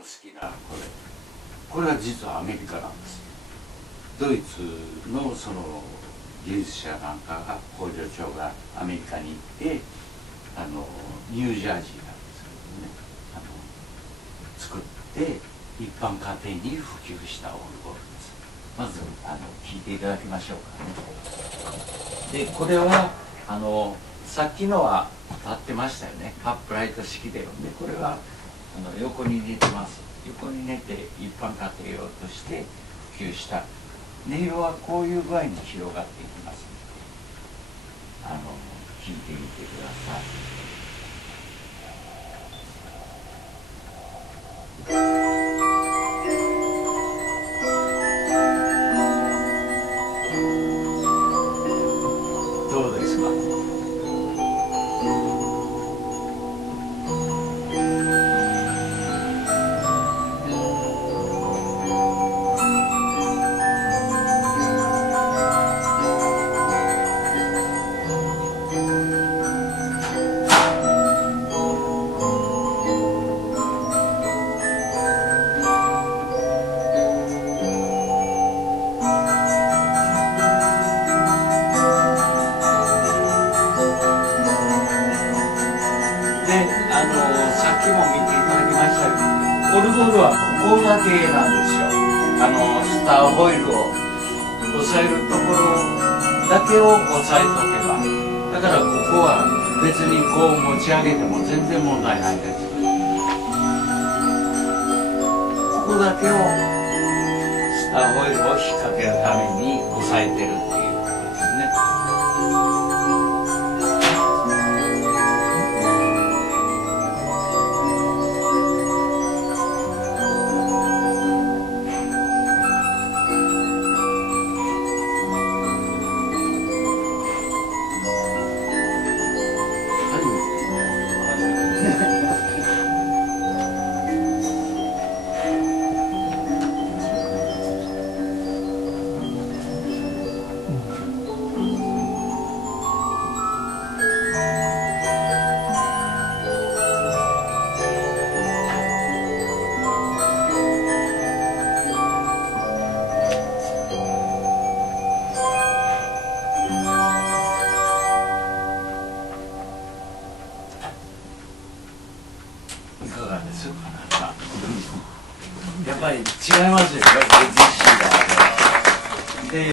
好きなこれは実はアメリカなんです。ドイツのその技術者なんかが工場長がアメリカに行ってニュージャージーなんですけどね作って一般家庭に普及したオルゴールです。まず聞いていただきましょうかね。でこれはさっきのは立ってましたよね。アップライト式で。これは横に寝てます。横に寝て一般家庭用として普及した音色はこういう具合に広がっていきますので聞いてみてください。どうですか？さっきも見ていただきましたようにオルゴールはここだけなんですよ。スターホイールを押さえるところだけを押さえとけば、だからここは別にこう持ち上げても全然問題ないです。ここだけをスターホイールを引っ掛けるために押さえてるっていうことですね。いかがですか？やっぱり違いますよ。